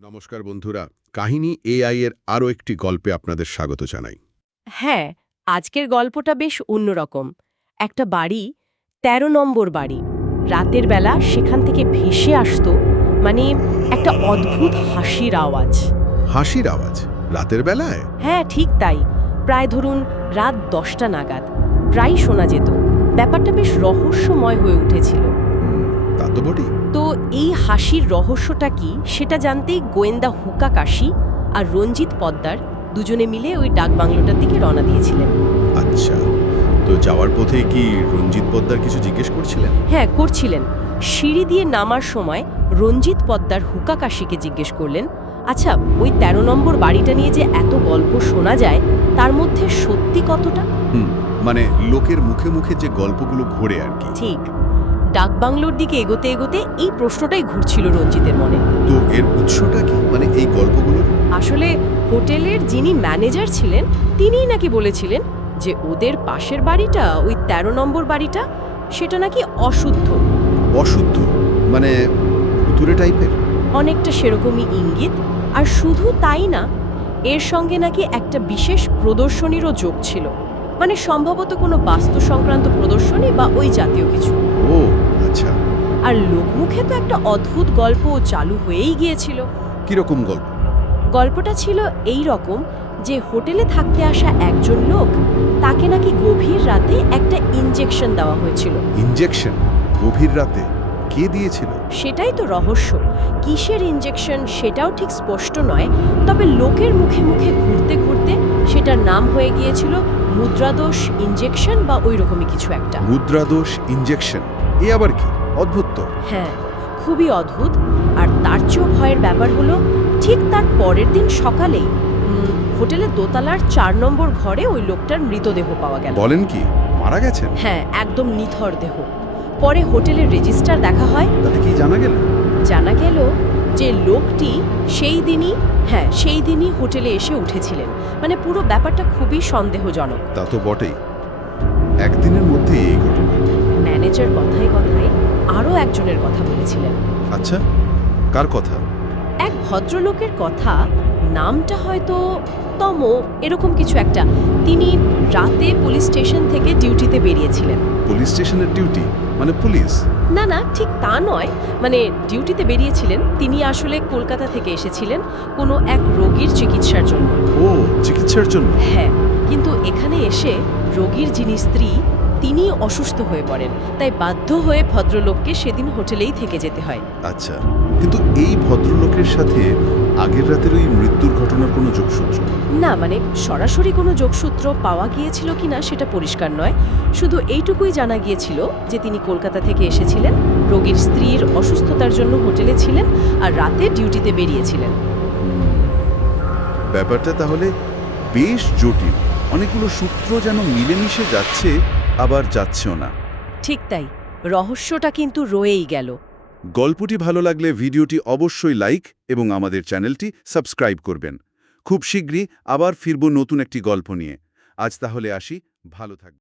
নমস্কার বন্ধুরা, কাহিনী এআই এর আরও একটি গল্পে আপনাদের স্বাগত জানাই। হ্যাঁ, আজকের গল্পটা বেশ অন্যরকম। একটা বাড়ি, ১৩ নম্বর বাড়ি। রাতের বেলা সেখান থেকে ভেসে আসতো মানে একটা অদ্ভুত হাসির আওয়াজ। হাসির আওয়াজ রাতের বেলায়? হ্যাঁ, ঠিক তাই। প্রায় ধরুন রাত ১০টা নাগাদ প্রায় শোনা যেত। ব্যাপারটা বেশ রহস্যময় হয়ে উঠেছিল। তা তো বটেই। তো এই হাসির রহস্যটা কি সেটা জানতেই গোয়েন্দা হুকা কাশি আর রঞ্জিত পদ্মার দুজনে মিলে ওই ডাকবাংলোটার দিকে রওনা দিয়েছিলেন। আচ্ছা, তো যাওয়ার পথে কি রঞ্জিত পদ্মার কিছু জিজ্ঞেস করছিলেন? হ্যাঁ, করছিলেন। সিঁড়ি দিয়ে নামার সময় রঞ্জিত পদ্মার হুকা কাশিকে জিজ্ঞেস করলেন, আচ্ছা, ওই ১৩ নম্বর বাড়িটা নিয়ে যে এত গল্প শোনা যায় তার মধ্যে সত্যি কতটা? মানে লোকের মুখে মুখে যে গল্পগুলো ঘোরে আর কি। ঠিক। ডাকবাংলোর দিকে এগোতে এগোতে এই প্রশ্নটাই ঘুরছিল রঞ্জিতের মনে। তো এর উৎসটা কি, মানে এই গল্পগুলোর? আসলে হোটেলের যিনি ম্যানেজার ছিলেন তিনিই নাকি বলেছিলেন যে ওদের পাশের বাড়িটা, ওই ১৩ নম্বর বাড়িটা, সেটা নাকি অশুদ্ধ। অশুদ্ধ মানে ভুতুরে টাইপের? অনেকটা সেরকমই ইঙ্গিত। আর শুধু তাই না, এর সঙ্গে নাকি একটা বিশেষ প্রদর্শনীরও যোগ ছিল। মানে সম্ভবত কোনো বাস্তু সংক্রান্ত প্রদর্শনী বা ওই জাতীয় কিছু। ও আচ্ছা। আর লোকমুখে তো একটা অদ্ভুত গল্প চালু হয়েই গিয়েছিল। কিরকম গল্প? গল্পটা ছিল এই রকম যে হোটেলে থাকতে আসা একজন লোক, তাকে নাকি গভীর রাতে একটা ইনজেকশন দেওয়া হয়েছিল। ইনজেকশন? গভীর রাতে? কে দিয়েছিল? সেটাই তো রহস্য। কিসের ইনজেকশন সেটাও ঠিক স্পষ্ট নয়, তবে লোকের মুখে মুখে ঘুরতে ঘুরতে সেটার নাম হয়ে গিয়েছিল মুদ্রাদোষ ইনজেকশন বা ওই রকমই কিছু একটা। মুদ্রাদোষ ইনজেকশন? এ আবার কি? অদ্ভুত তো। হ্যাঁ, খুবই অদ্ভুত। আর তার চেয়েও ভয়ের ব্যাপার হলো, ঠিক তার পরের দিন সকালেই হোটেলের দোতলার ৪ নম্বর ঘরে ওই লোকটার মৃতদেহ পাওয়া গেল। বলেন কি, মারা গেছেন? হ্যাঁ, একদম নিথর দেহ। পরে হোটেলের রেজিস্টার দেখা হয়। তাতে কি জানা গেল? জানা গেল যে লোকটি সেই দিনই হোটেলে এসে উঠেছিলেন। মানে পুরো ব্যাপারটা খুবই সন্দেহজনক। তা তো বটেই। একদিনের মধ্যে এই ঘটনা? ম্যানেজার কথায় কথায় আরও একজনের কথা বলেছিলেন। আচ্ছা, কার কথা? এক ভদ্রলোকের কথা, নামটা হয়তো তম, এরকম কিছু একটা। তিনি রাতে পুলিশ স্টেশন থেকে ডিউটিতে বেরিয়েছিলেন। পুলিশ স্টেশনের ডিউটি? মানে পুলিশ? না না, ঠিক তা নয়। মানে ডিউটিতে বেরিয়েছিলেন, তিনি আসলে কলকাতা থেকে এসেছিলেন কোনো এক রোগীর চিকিৎসার জন্য। ও, চিকিৎসার জন্য? হ্যাঁ, কিন্তু এখানে এসে রোগীর যিনি স্ত্রী তিনি অসুস্থ হয়ে পড়েন, তাই বাধ্য হয়ে ভদ্রলোককে সেদিন হোটেলেই থেকে যেতে হয়। আচ্ছা, কিন্তু এই ভদ্রলোকের সাথে আগের রাতের ওই মৃত্যুর ঘটনার কোনো যোগসূত্র? না, মানে সরাসরি কোনো যোগসূত্র পাওয়া গিয়েছিল কিনা সেটা পরিষ্কার নয়। শুধু এইটুকুই জানা গিয়েছিল যে তিনি কলকাতা থেকে এসেছিলেন, রোগীর স্ত্রীর অসুস্থতার জন্য হোটেলে ছিলেন আর রাতে ডিউটিতে বেরিয়েছিলেন। ব্যাপারটা তাহলে বেশ জটিল। অনেকগুলো সূত্র যেন মিলেমিশে যাচ্ছে, আবার যাচ্ছেও না। ঠিক তাই, রহস্যটা কিন্তু রয়েই গেল। গল্পটি ভালো লাগলে ভিডিওটি অবশ্যই লাইক এবং আমাদের চ্যানেলটি সাবস্ক্রাইব করবেন। খুব শীঘ্রই আবার ফিরব নতুন একটি গল্প নিয়ে। আজ তাহলে আসি, ভালো থাকবেন।